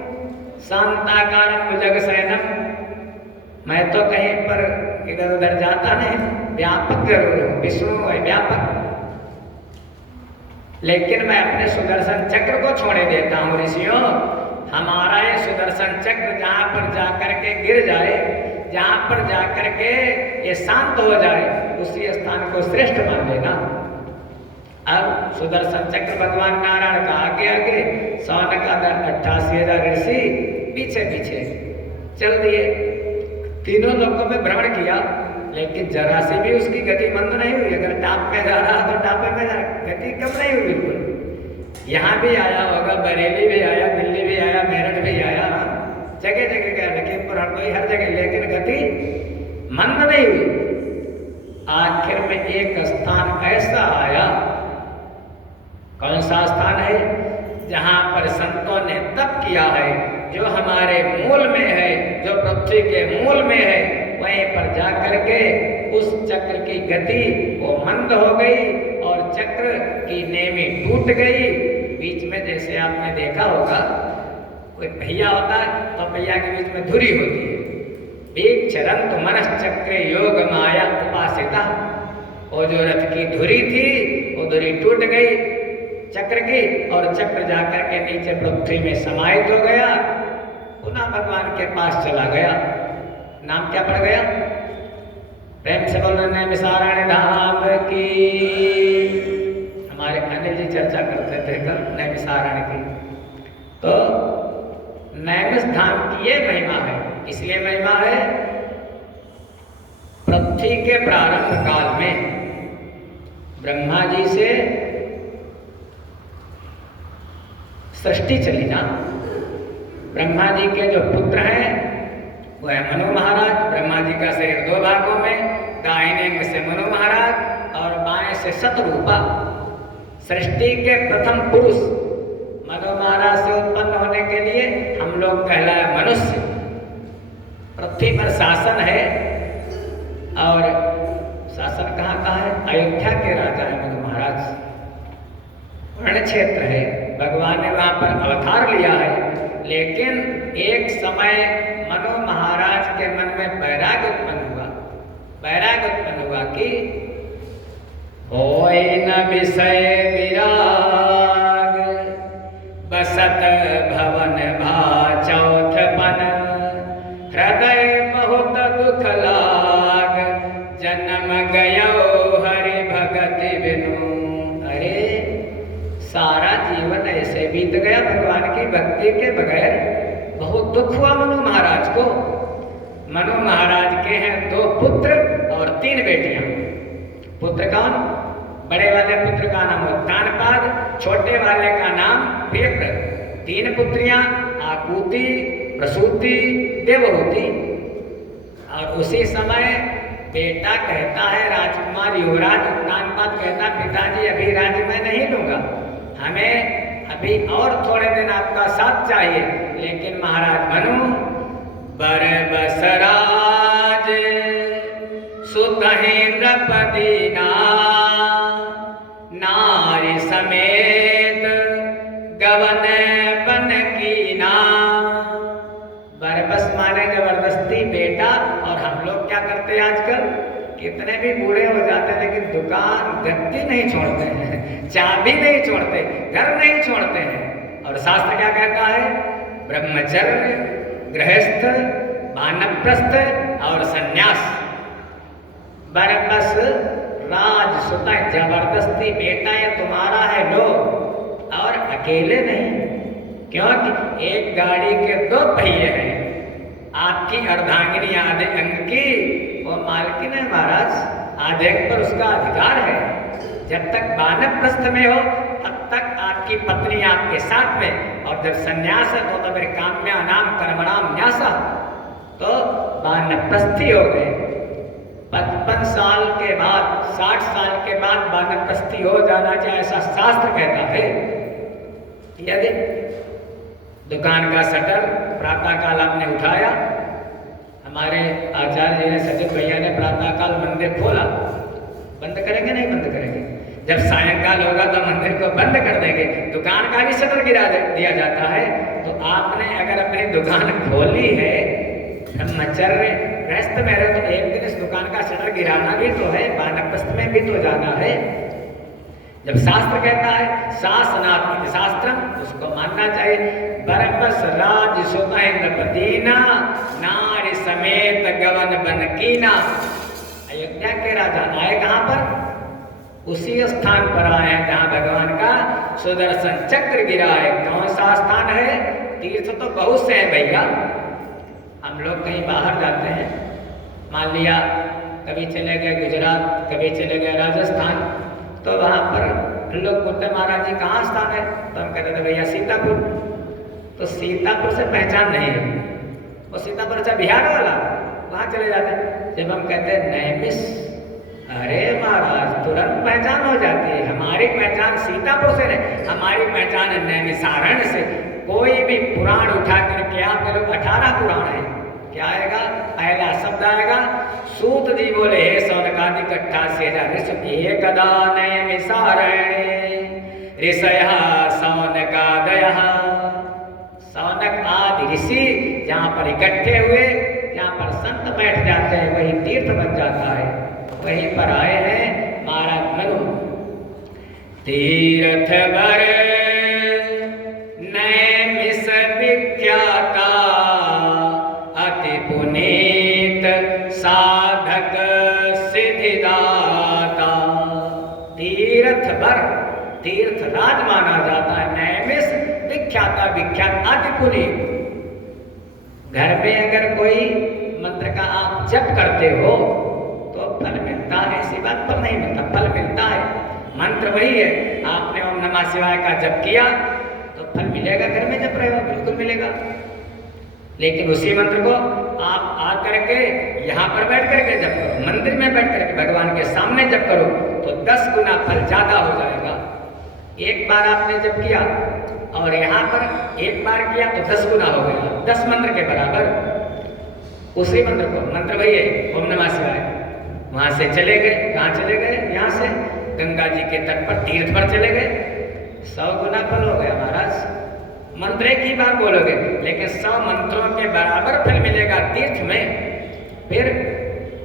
शांताकारं भुजगशयनं, मैं तो कहीं पर इधर उधर जाता नहीं, व्यापक जरूर हूं, विष्णु है व्यापक, लेकिन मैं अपने सुदर्शन चक्र को छोड़े देता हूं ऋषियों। हमारा ये सुदर्शन चक्र जहां पर जाकर के गिर जाए, जहां पर जाकर के ये शांत हो जाए, उसी स्थान को श्रेष्ठ मान लेना। अब सुदर्शन चक्र भगवान नारायण का आगे आगे, सौनक का 88,000 ऋषि पीछे पीछे चल दिए। तीनों लोगों में भ्रमण किया, लेकिन जरा से भी उसकी गति मंद नहीं हुई। अगर टाप में जा रहा तो टापे में जा, गति कम नहीं हुई बिल्कुल। यहाँ भी आया होगा, बरेली भी आया, दिल्ली भी आया, मेरठ भी आया, जगह जगह गया, लखीमपुर हरदोई हर जगह, लेकिन गति मंद नहीं हुई। आखिर में एक स्थान ऐसा आया, कौन सा स्थान है? जहां पर संतों ने तप किया है, जो हमारे मूल में है, जो पृथ्वी के मूल में है, वहीं पर जाकर के उस चक्र की गति वो मंद हो गई और चक्र की नेमी टूट गई। बीच में जैसे आपने देखा होगा, कोई पहिया होता है तो पहिया के बीच में धुरी होती है। एक चरण तो मनश्चक्र योग माया उपासिता, वो जो रथ की धुरी थी वो धुरी टूट गई चक्र की, और चक्र जाकर के नीचे पृथ्वी में समाहित हो गया, पुनः भगवान के पास चला गया। नाम क्या पड़ गया? प्रेम से बोल रहे हैं नैमिषारण्य धाम की। हमारे अनिल जी चर्चा करते थे कल नैमिषारण्य की। तो नैमिष धाम की ये महिमा है, इसलिए महिमा है, पृथ्वी के प्रारंभ काल में ब्रह्मा जी से सृष्टि चली ना। ब्रह्मा जी के जो पुत्र हैं वो है मनु महाराज। ब्रह्मा जी का शरीर 2 भागों में, दाहिने अंग से मनु महाराज और बाएं से शतरूपा। सृष्टि के प्रथम पुरुष मनु महाराज से उत्पन्न होने के लिए हम लोग कहलाए मनुष्य। पृथ्वी पर शासन है, और शासन कहाँ है? अयोध्या के राजा है मनु महाराज। वर्ण क्षेत्र है, भगवान ने वहां पर अवतार लिया है। लेकिन एक समय मनु महाराज के मन में वैराग्य उत्पन्न हुआ। वैराग्य उत्पन्न हुआ कि होय न विषय विराग, बसत भवन भा चौथपन, हृदय बहुत दुख लाग, जन्म गयो हरि भगति बिनु। अरे सारा जीवन ऐसे बीत गया भगवान की भक्ति के बगैर। बहुत दुख हुआ मनु महाराज को। मनु महाराज के हैं 2 पुत्र और 3 बेटियां। पुत्र कौन? बड़े वाले पुत्र का नाम उत्तानपाद, छोटे वाले का नाम प्रियव्रत। 3 पुत्रियां आकुति, प्रसूति, देवहूति। और उसी समय बेटा कहता है, राजकुमार युवराज उत्तानपाद कहता, पिताजी अभी राज्य में नहीं लूंगा, हमें अभी और थोड़े दिन आपका साथ चाहिए। लेकिन महाराज मनु बर बसराज सुतहेन्द्रपति नारी समेत गवन बन कीना। बरबस माने जबरदस्ती बेटा। और हम लोग क्या करते हैं आजकल? कितने भी बूढ़े हो जाते हैं लेकिन दुकान गद्दी नहीं छोड़ते हैं, चाबी नहीं छोड़ते, घर नहीं छोड़ते हैं। और शास्त्र क्या कहता है? ब्रह्मचर्य, गृहस्थ, वानप्रस्थ और सन्यास। बरबस राजसुत जबरदस्ती बेटा ये तुम्हारा है लो, और अकेले नहीं, क्योंकि एक गाड़ी के 2 पहिए हैं। आपकी अर्धांगिनी आधे अंग की वो मालकिन है महाराज, आधे पर उसका अधिकार है। जब तक वानप्रस्थ में हो तब तक आपकी पत्नी आपके साथ में, और जब संन्यास है तो फिर काम्या नाम कर्मणाम न्यासा, तो वानप्रस्थी हो गए। 55 साल के बाद, 60 साल के बाद वानप्रस्थी हो जाना चाहिए, ऐसा शास्त्र कहता है। यदि दुकान का शटर प्रातःकाल आपने उठाया, हमारे आचार्य जी ने, सचिव भैया ने प्रातःकाल मंदिर खोला, बंद करेंगे? नहीं बंद करेंगे। जब सायंकाल होगा तो मंदिर को बंद कर देंगे। दुकान का भी शटर गिरा दिया जाता है। तो आपने अगर अपनी दुकान खोली है, ब्रह्मचर्य, गृहस्थ में रहे तो एक दिन इस दुकान का शटर गिराना भी तो है, वानप्रस्थ में भी तो जाना है। जब शास्त्र कहता है शासनात्मक शास्त्रम, उसको मानना चाहिए। बरबस राज सुमहेंद्रपतिना नारी समेत गवन बन कीना। अयोध्या के राजा आए कहाँ पर? उसी स्थान पर आए हैं जहाँ भगवान का सुदर्शन चक्र गिरा है। कौन सा स्थान है? तीर्थ तो बहुत से हैं भैया। हम लोग कहीं बाहर जाते हैं, मान लिया कभी चले गए गुजरात, कभी चले गए राजस्थान, तो वहाँ पर लोग बोलते महाराज जी कहाँ स्थान है? तो हम कहते थे भैया सीतापुर। तो सीतापुर से पहचान नहीं है, वो सीतापुर से बिहार वाला, वहाँ चले जाते हैं। जब हम कहते हैं नैमिष, अरे महाराज तुरंत पहचान हो जाती है। हमारी पहचान सीतापुर से नहीं, हमारी पहचान है नैमिषारण्य से। कोई भी पुराण उठा करके आप लोग 18 पुराण है, क्या आएगा? पहला शब्द आएगा सूत जी बोले हे सौनकादि इकट्ठा से एकदा नैमिषारण्ये ऋषयः सौनकादयः। सौनक आदि ऋषि जहाँ पर इकट्ठे हुए, जहाँ पर संत बैठ जाते हैं, वही तीर्थ बन जाता है। वहीं पर आए हैं महाराज मनु। तीर्थ बर नैमिष विख्याता अति पुनीत साधक सिद्धिदाता। तीर्थ बर, तीर्थ राज माना जाता है। नैमिष विख्याता, विख्यात अति पुनीत। घर में अगर कोई मंत्र का आप जप करते हो तो फल मिलता है, ऐसी बात पर नहीं मिलता, फल मिलता है। मंत्र वही है, आपने ओम नमः शिवाय का जप किया तो फल मिलेगा। घर में जप रहे हो बिल्कुल मिलेगा। लेकिन उसी मंत्र को आप आकर के यहाँ पर बैठ करके जप करो, मंदिर में बैठ करके भगवान के सामने जप करो तो 10 गुना फल ज्यादा हो जाएगा। एक बार आपने जप किया और यहाँ पर एक बार किया तो 10 गुना हो गया, 10 मंत्र के बराबर। उसी मंत्र को, मंत्र वही है ओम नमः शिवाय, वहां से चले गए, कहाँ चले गए? यहाँ से गंगा जी के तट पर तीर्थ पर चले गए, 100 गुना फल हो गया महाराज। मंत्र एक ही बार बोलोगे लेकिन 100 मंत्रों के बराबर फल मिलेगा तीर्थ में। फिर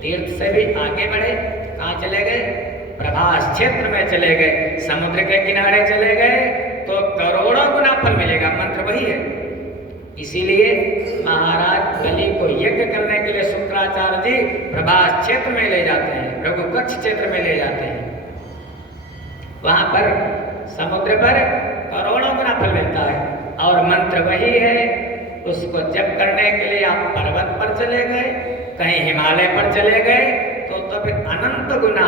तीर्थ से भी आगे बढ़े, कहाँ चले गए? प्रभास क्षेत्र में चले गए, समुद्र के किनारे चले गए तो करोड़ों गुना फल मिलेगा। मंत्र वही है। इसीलिए महाराज बलि को यज्ञ करने के लिए शुक्राचार्य जी प्रभास क्षेत्र में ले जाते हैं, रघुकक्ष क्षेत्र में ले जाते हैं। वहां पर समुद्र पर करोड़ों गुना फल मिलता है और मंत्र वही है। उसको जप करने के लिए आप पर्वत पर चले गए, कहीं हिमालय पर चले गए तो फिर अनंत गुना,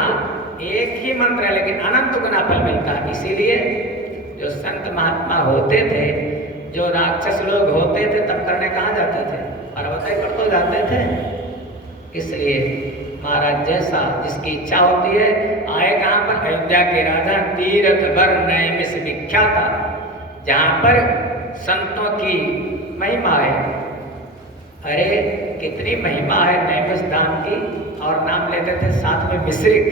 एक ही मंत्र है लेकिन अनंत गुना फल मिलता है। इसीलिए जो संत महात्मा होते थे, जो राक्षस लोग होते थे, तब करने कहाँ जाते थे? पर्वत पर तो जाते थे। इसलिए महाराज जैसा जिसकी इच्छा होती है आए कहाँ पर? अयोध्या के राजा तीर्थ बर नैमिष विख्याता, जहाँ पर संतों की महिमा है। अरे कितनी महिमा है नैमिष धाम की। और नाम लेते थे साथ में मिश्रिक,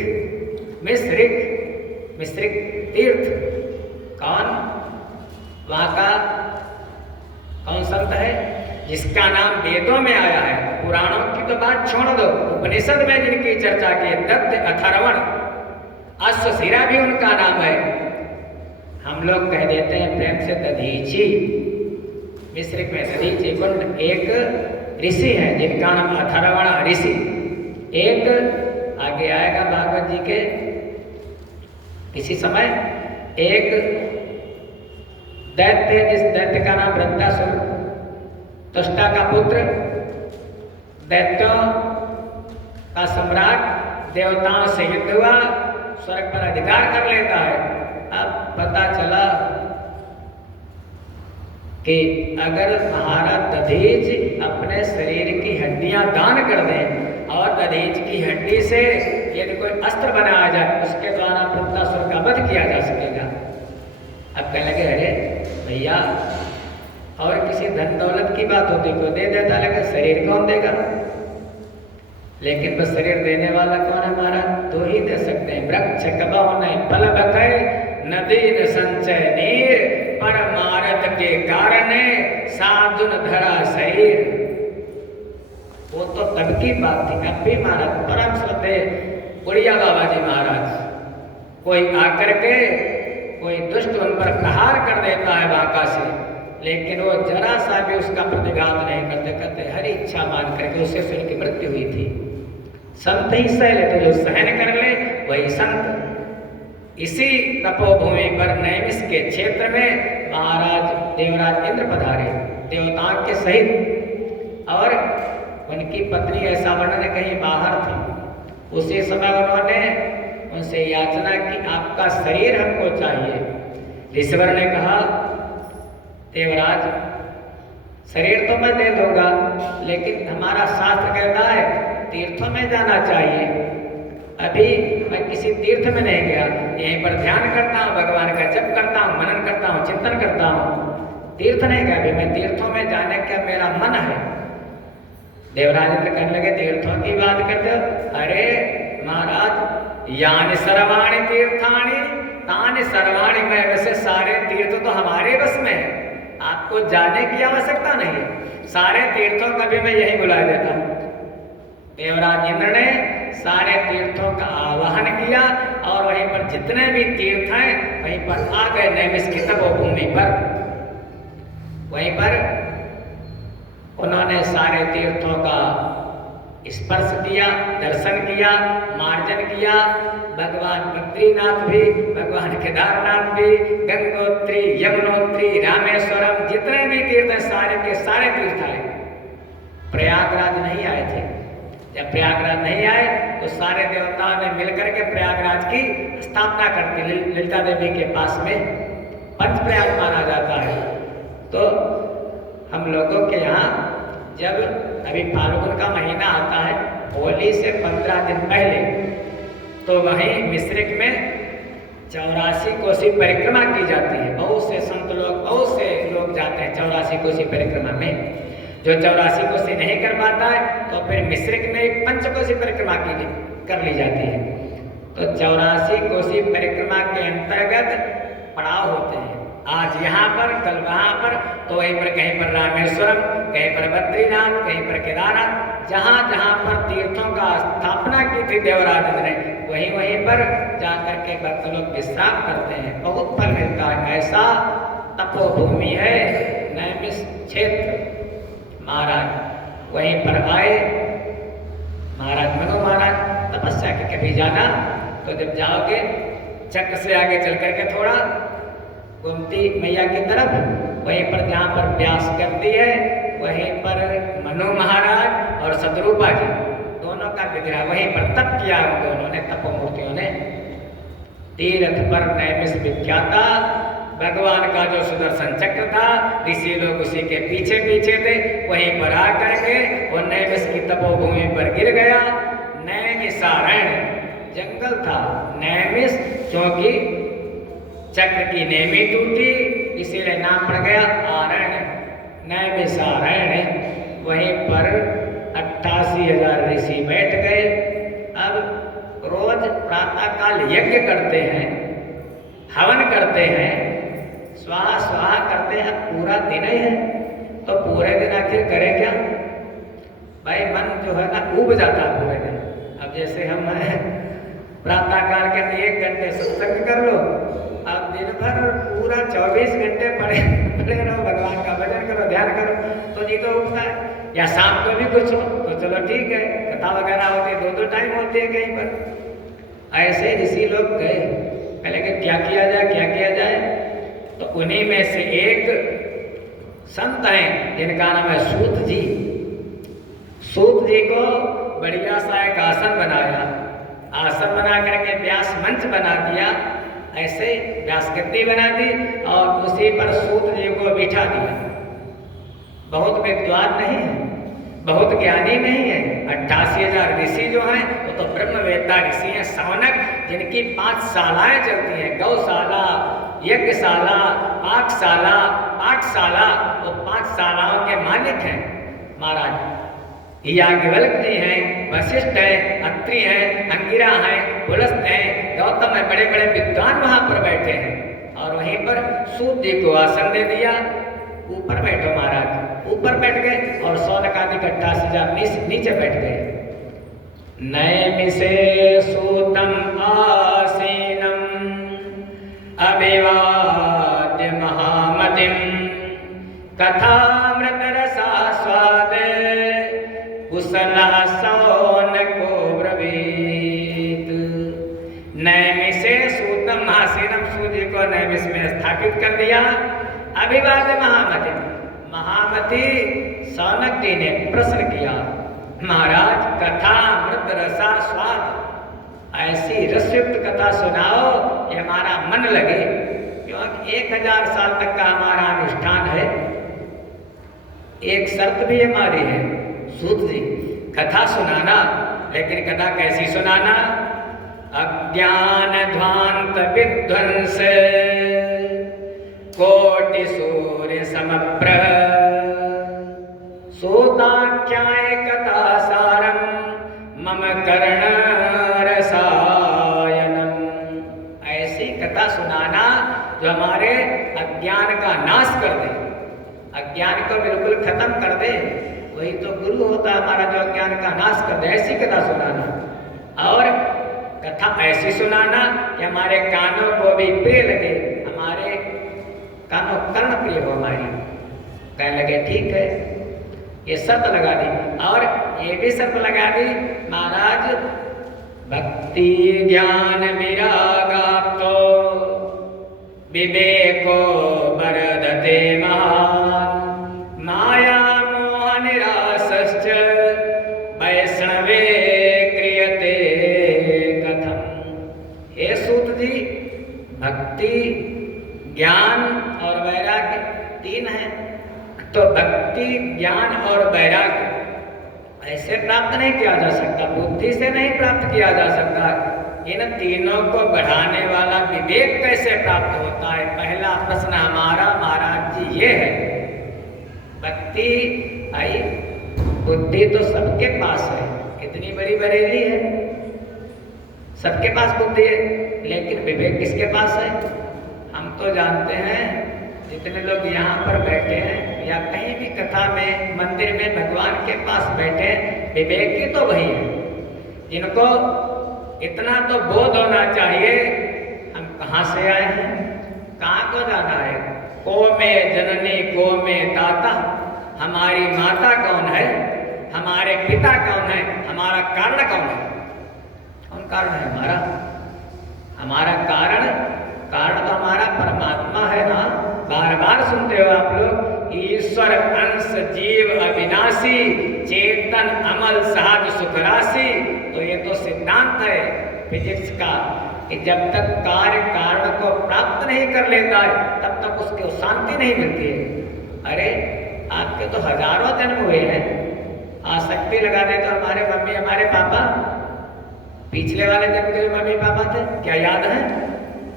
मिश्रिक, मिश्रिक तीर्थ। कौन? वहाँ का कौन संत है जिसका नाम वेदों में आया है? पुराणों की तो बात छोड़ दो, उपनिषद में जिनकी चर्चा की, दत्त, अथर्वण, अश्वशिरा भी उनका नाम है। हम लोग कह देते हैं प्रेम से दधीची। मिश्रिक में दधीची कुंड एक ऋषि है जिनका नाम अथर्वण ऋषि। एक आगे आएगा भागवत जी के किसी समय, एक दैत्य, जिस दैत्य का नाम वृत्तासुर, त्वष्टा का पुत्र, दैत्यों का सम्राट, देवताओं से युद्ध हुआ, स्वर्ग पर अधिकार कर लेता है। अब पता चला कि अगर महाराज दधीच अपने शरीर की हड्डियां दान कर दें और दधीच की हड्डी से यदि कोई अस्त्र बनाया जाए उसके द्वारा वृत्तासुर का वध किया जा सकेगा। अब कहने लगे अरे भैया, और किसी धन दौलत की बात होती तो दे देता, लेकिन शरीर कौन देगा? लेकिन बस शरीर देने वाला कौन है? हमारा दो ही दे सकते हैं। वृक्ष कबहु नहीं फल बकै, नदी न संचय नीर, परमारथ के कारण साधुन धरा शरीर। वो तो तब की बात थी। अब भी महाराज परम श्रद्धेय उड़िया बाबा जी महाराज, कोई आकर के कोई दुष्ट उन पर प्रहार कर देता है बांका से, लेकिन वो जरा सा भी उसका प्रतिघात नहीं करते, कहते हरी इच्छा मान करके उससे से उनकी मृत्यु हुई थी। संत ही सह ले, तो जो सहन कर ले वही संत। इसी तपोभूमि पर नैमिष के क्षेत्र में महाराज देवराज इंद्र पधारे देवताओं के सहित, और उनकी पत्नी ऐसा वर्णन कहीं बाहर थी। उसी समय उन्होंने उनसे याचना की, आपका शरीर हमको चाहिए। ऋषिवर ने कहा, देवराज शरीर तो मैं दे दूंगा, लेकिन हमारा शास्त्र कहता है तीर्थों में जाना चाहिए। अभी मैं किसी तीर्थ में नहीं गया, यहीं पर ध्यान करता हूँ, भगवान का जप करता हूँ, मनन करता हूँ, चिंतन करता हूँ, तीर्थ नहीं गया। अभी मैं तीर्थों में जाने का मेरा मन है। देवराज इंद्र कहने लगे, तीर्थों की बात करते हो? अरे महाराज, यानि सर्वाणि तीर्थानि तानि सर्वाणि, में वैसे सारे तीर्थ तो हमारे बस में है, आपको जाने की आवश्यकता नहीं है। सारे तीर्थों का भी मैं यही बुला देता हूँ। देवराज इंद्र ने सारे तीर्थों का आवाहन किया, और वहीं पर जितने भी तीर्थ हैं वहीं पर आ गए नैमिष की तपोभूमि पर। वहीं पर उन्होंने सारे तीर्थों का स्पर्श किया, दर्शन किया, मार्जन किया। भगवान बद्रीनाथ भी, भगवान केदारनाथ भी, गंगोत्री, यमुनोत्री, रामेश्वरम, जितने भी तीर्थ हैं सारे के सारे तीर्थ आए। प्रयागराज नहीं आए थे। जब प्रयागराज नहीं आए तो सारे देवताओं ने मिलकर के प्रयागराज की स्थापना करती, ललिता देवी के पास में पंचप्रयाग माना जाता है। तो हम लोगों के यहाँ जब अभी फाल्गुन का महीना आता है, होली से 15 दिन पहले, तो वहीं मिश्रिक में 84 कोसी परिक्रमा की जाती है। बहुत से संत लोग, बहुत से लोग जाते हैं 84 कोसी परिक्रमा में। जो 84 कोसी नहीं कर पाता है तो फिर मिश्रिक में पंचकोसी परिक्रमा कर ली जाती है। तो 84 कोसी परिक्रमा के अंतर्गत पड़ाव होते हैं, आज यहाँ पर, कल वहाँ पर, तो वहीं पर कहीं पर रामेश्वरम, कहीं पर बद्रीनाथ, कहीं पर केदारनाथ, जहाँ जहाँ पर तीर्थों का स्थापना की थी देवराज ने, वहीं वहीं पर जाकर के भक्त लोग विश्राम करते हैं, बहुत फल मिलता है। ऐसा तपोभूमि है नैमिष क्षेत्र। महाराज वहीं पर आए, महाराज मनु महाराज तपस्या के कभी जाना, तो जब जाओगे चक्र से आगे चल करके थोड़ा गोमती मैया की तरफ, वहीं पर जहाँ पर व्यास करती है, वहीं पर मनु महाराज और शत्रुपा जी दोनों का विग्रह वहीं पर तप किया उन दोनों ने, तपोमूर्तियों ने। तीर्थ पर नैमिष विख्याता, भगवान का जो सुदर्शन चक्र था, ऋषि लोग उसी के पीछे पीछे थे, वहीं पर आ करके वो नैमिष की तपोभूमि पर गिर गया। नैमिषारण्य जंगल था, नैमिष क्योंकि चक्र की नेमी टूटी, इसीलिए नाम पड़ गया आरण्य, नैमिषारण्य। वहीं पर 88,000 ऋषि बैठ गए। अब रोज प्रातः काल यज्ञ करते हैं, हवन करते हैं, स्वाहा स्वाहा करते हैं, पूरा दिन ही है, तो पूरे दिन आखिर करें क्या भाई? मन जो है ना उब जाता है पूरे दिन। अब जैसे हम प्रातः काल के 1 घंटे सत्संग कर लो, अब दिन भर पूरा 24 घंटे पड़े रहो, भगवान का भजन करो, ध्यान करो, तो जी तो उठता है। या शाम को भी कुछ हो तो चलो ठीक है, कथा वगैरह होती है, 2-2 टाइम होती है कहीं पर। ऐसे ऋषि लोग गए, पहले कि क्या किया जाए, क्या किया जाए, तो उन्हीं में से एक संत हैं जिनका नाम है सूत जी। सूत जी को बढ़िया सा एक आसन बनाया, आसन बना करके व्यास मंच बना दिया, ऐसे व्यास गद्दी बना दी और उसी पर सूत जी को बिठा दिया। बहुत विद्वान नहीं है, बहुत ज्ञानी नहीं है। 88,000 ऋषि जो हैं वो तो ब्रह्मवेत्ता ऋषि हैं, सौनक, जिनकी 5 शालाएं चलती हैं, गौशाला, यज्ञशाला, पाकशाला, पाठशाला, वो 5 शालाओं के मालिक हैं महाराज। याज्ञवल्क्य जी हैं, वशिष्ठ हैं, अत्रि हैं, अंगिरा हैं, पुलस्त हैं, गौतम हैं, बड़े बड़े विद्वान वहाँ पर बैठे हैं। और वहीं पर सूत जी को आसन दे दिया। ऊपर बैठो महाराज। ऊपर बैठ गए और सौनक आदि इकट्ठा से जा नीचे बैठ गए। नैमिषे सूतम आसीनम अभिवाद्य महामतिम कथामृत रसास्वाद कुशलः सौनको ब्रवीत। नैमिषे सूतम आसीनम, सूर्य को नैमिष में स्थापित कर दिया। अभिवाद्य महामतिम, महामति सौनक जी ने प्रश्न किया, महाराज कथामृत रसास्वाद, ऐसी रसयुक्त कथा सुनाओ कि हमारा मन लगे, क्योंकि 1000 साल तक का हमारा अनुष्ठान है। एक शर्त भी हमारी है सूत जी, कथा सुनाना, लेकिन कथा कैसी सुनाना? अज्ञान ध्वांत विध्वंस कोटि सूर्य समप्रभ सूताख्याय कथा सारम मम कर्ण रसायनम। ऐसी कथा सुनाना जो हमारे अज्ञान का नाश कर दे, अज्ञान को बिल्कुल खत्म कर दे। वही तो गुरु होता है हमारा, जो अज्ञान का नाश कर दे। ऐसी कथा सुनाना, और कथा ऐसी सुनाना कि हमारे कानों को भी प्रिय लगे, हमारे कानों कर्ण प्रिय हो हमारी। कहने लगे ठीक है, ये शर्त लगा दी। और ये भी शर्त लगा दी महाराज, भक्ति ज्ञान विरागाप्तो विवेको वर्धते महान् माया मोह निरासश्च वैष्णवे क्रियते कथम। हे सूत जी, भक्ति ज्ञान और वैराग्य 3 है। तो भक्ति ज्ञान और वैराग्य ऐसे प्राप्त नहीं किया जा सकता, बुद्धि से नहीं प्राप्त किया जा सकता। इन तीनों को बढ़ाने वाला विवेक कैसे प्राप्त होता है? पहला प्रश्न हमारा महाराज जी ये है। भक्ति आई, बुद्धि तो सबके पास है, कितनी बड़ी बरेली है, सबके पास बुद्धि है, लेकिन विवेक किसके पास है? हम तो जानते हैं, जितने लोग यहाँ पर बैठे हैं या कहीं भी कथा में मंदिर में भगवान के पास बैठे, विवेकी तो वही है जिनको इतना तो बोध होना चाहिए हम कहाँ से आए हैं, कहाँ को जाना है। को में जननी को में दाता, हमारी माता कौन है, हमारे पिता कौन है, हमारा कारण कौन है? कौन कारण है हमारा? हमारा कारण तो हमारा परमात्मा है ना। बार बार सुनते हो आप लोग, ईश्वर अंश जीव अविनाशी चेतन अमल सहज सुख राशि। तो ये तो सिद्धांत है फिजिक्स का कि जब तक कार्य कारण को प्राप्त नहीं कर लेता है तब तक उसको शांति नहीं मिलती है। अरे आपके तो हजारों जन्म हुए हैं, आसक्ति लगा दे तो हमारे मम्मी हमारे पापा, पिछले वाले जन्म के मम्मी पापा थे क्या याद है?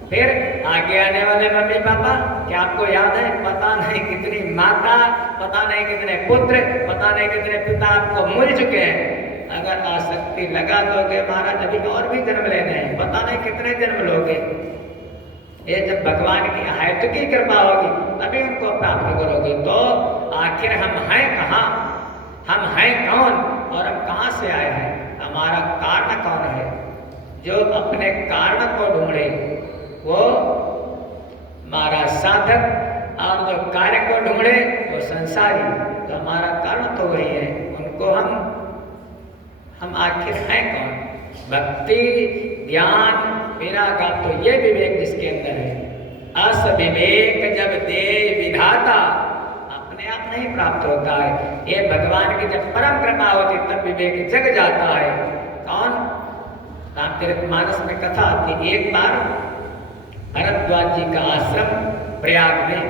फिर आगे आने वाले मम्मी पापा क्या आपको याद है? पता नहीं कितनी माता, पता नहीं कितने पुत्र, पता नहीं कितने पिता आपको मिल चुके हैं। अगर आसक्ति लगा दोगे महाराज अभी और भी जन्म लेने हैं, पता नहीं कितने जन्म लोगे। ये जब भगवान की हेतु की कृपा होगी तभी उनको प्राप्त करोगे। तो आखिर हम हैं कहाँ, हम हैं कौन और हम कहाँ से आए हैं? हमारा कारण कौन है? जो अपने कारण को ढूंढे वो हमारा साधक, और जो कार्य को ढूंढे वो संसारी। तो हमारा कारण तो वही है, उनको हम आखिर हैं कौन? भक्ति ज्ञान विरागा, तो ये विवेक जिसके अंदर है। अस विवेक जब दे विधाता, अपने आप नहीं प्राप्त होता है, ये भगवान की जब परम कृपा होती तब विवेक जग जाता है। कौन? रामचरितमानस में कथा आती, एक बार भरद्वाज जी का आश्रम प्रयाग में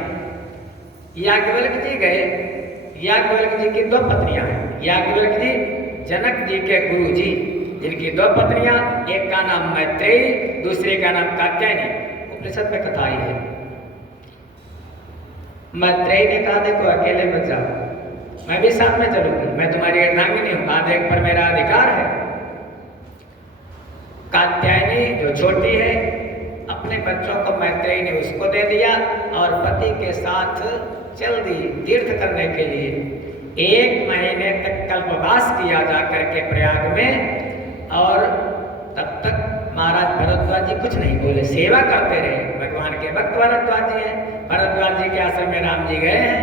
याज्ञवल्क जी गए। याज्ञवल्क जी की 2 पत्नियां हैं। याज्ञवल्क जी जनक जी के गुरु जी, जिनकी 2 पत्नियां, एक का नाम मैत्रेयी, दूसरे का नाम कात्यायनी। उपनिषद में कथा आई है। मैत्रेयी ने कहा देखो अकेले मत जाओ, मैं भी साथ में चलूंगी, मैं तुम्हारी अर्धांगिनी हूं, आदेश पर मेरा अधिकार है। कात्यायनी जो छोटी है अपने अपने बच्चों को मैत्रेयी ने उसको दे दिया और पति के साथ चल दी तीर्थ करने के लिए। 1 महीने तक कल्पवास किया जा करके प्रयाग में, और तब तक महाराज भरद्वाज जी कुछ नहीं बोले, सेवा करते रहे। भगवान के भक्त भरद्वाज जी हैं, भरद्वाज जी के आश्रम में राम जी गए हैं,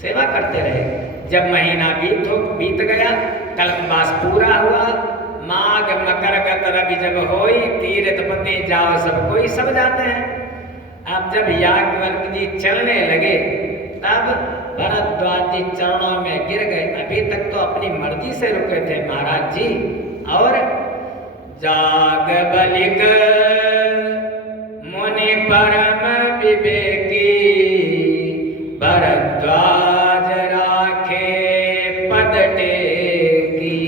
सेवा करते रहे। जब महीना बीत गया, कल्पवास पूरा हुआ, माघ मकर गतर जब होई, तीर्थपति जाओ सब कोई सब जाते हैं। अब जब याज्ञवल्क्य जी चलने लगे तब भरद्वाज जी चरणों में गिर गए। अभी तक तो अपनी मर्जी से रुके थे महाराज जी। और जागबलिक मुनि परम विवेकी, भरद्वाज राखे पद टेकी।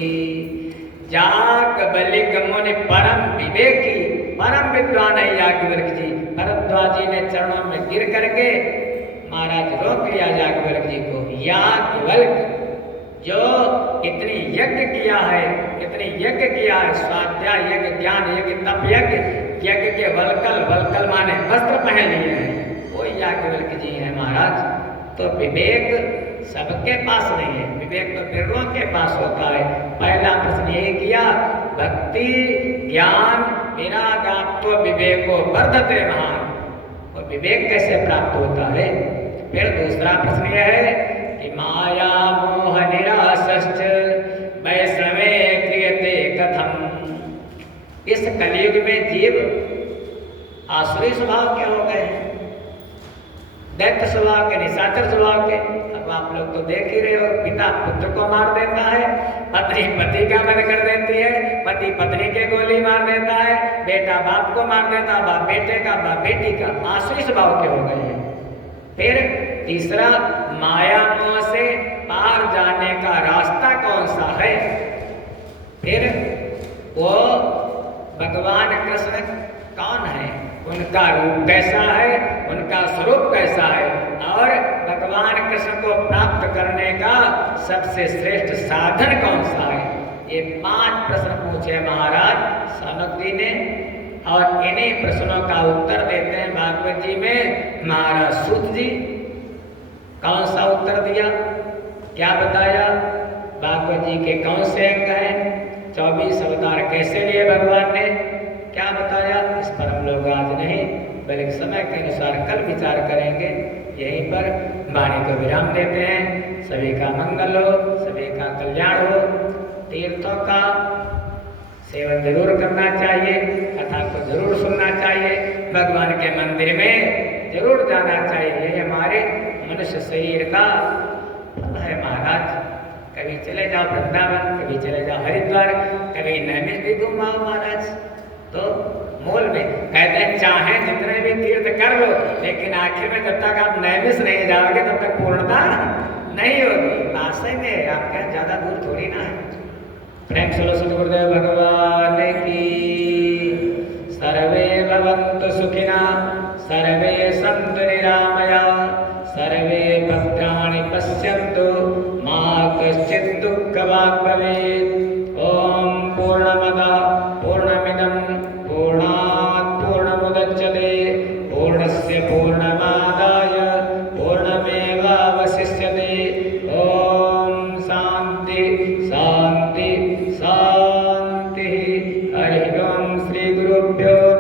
जागबलिक मुनि परम विवेकी, परम विद्वान है याज्ञवल्क्य जी। भरद्वाज जी ने चरणों में गिर करके महाराज रोक लिया याज्ञवल्क्य जी को। याज्ञवल्क्य जो इतनी यज्ञ किया है, इतनी यज्ञ किया है, स्वाध्याय यज्ञ, ज्ञान यज्ञ, तप यज्ञ, यज्ञ के वलकल माने वस्त्र पहन लिए हैं, वो याज्ञवल्क्य जी हैं महाराज। तो विवेक सबके पास नहीं है, विवेक तो बिरलों के पास होता है। पहला प्रश्न यही किया, भक्ति ज्ञान विरागाप्तो विवेको वर्धते महान, वो विवेक कैसे प्राप्त होता है। फिर दूसरा प्रश्न यह है कि माया मोह निरासश्च वैष्णवे क्रियते कथम। इस कलयुग में जीव आसुरी स्वभाव के हो गए हैं, दैत्य स्वभाव के, निशाचर स्वभाव के। अब आप लोग तो देख ही रहे हो, पिता पुत्र को मार देता है, पत्नी पति का वध कर देती है, पति पत्नी के गोली मार देता है, बेटा बाप को मार देता है, बाप बेटे का, बाप बेटी का। आसुरी स्वभाव के हो गए हैं। फिर तीसरा, माया मोह से पार जाने का रास्ता कौन सा है। फिर वो भगवान कृष्ण कौन है, उनका रूप कैसा है, उनका स्वरूप कैसा है, और भगवान कृष्ण को प्राप्त करने का सबसे श्रेष्ठ साधन कौन सा है। ये 5 प्रश्न पूछे महाराज सनक जी ने, और इन्हीं प्रश्नों का उत्तर देते हैं भागवत जी में महाराज सूत जी। कौन सा उत्तर दिया, क्या बताया, भागवत जी के कौन से अंग हैं, 24 अवतार कैसे लिए भगवान ने, क्या बताया, इस पर हम लोग आज नहीं बल्कि समय के अनुसार कल विचार करेंगे। यहीं पर वाणी को विराम देते हैं। सभी का मंगल हो, सभी का कल्याण हो। तीर्थों का सेवन जरूर करना चाहिए, कथा को जरूर सुनना चाहिए, भगवान के मंदिर में जरूर जाना चाहिए। ये हमारे मनुष्य शरीर का है महाराज। कभी चले जाओ वृंदावन, कभी चले जाओ हरिद्वार, कभी नैमिष भी घूमाओ महाराज। तो मूल में कहते हैं चाहे जितने भी तीर्थ कर लो, लेकिन आखिर में जब तक आप नैमिष नहीं जाओगे तब तक पूर्णता नहीं होगी। पास में आपका ज्यादा दूर थोड़ी ना है। प्रेम से सद्गुरुदेव भगवान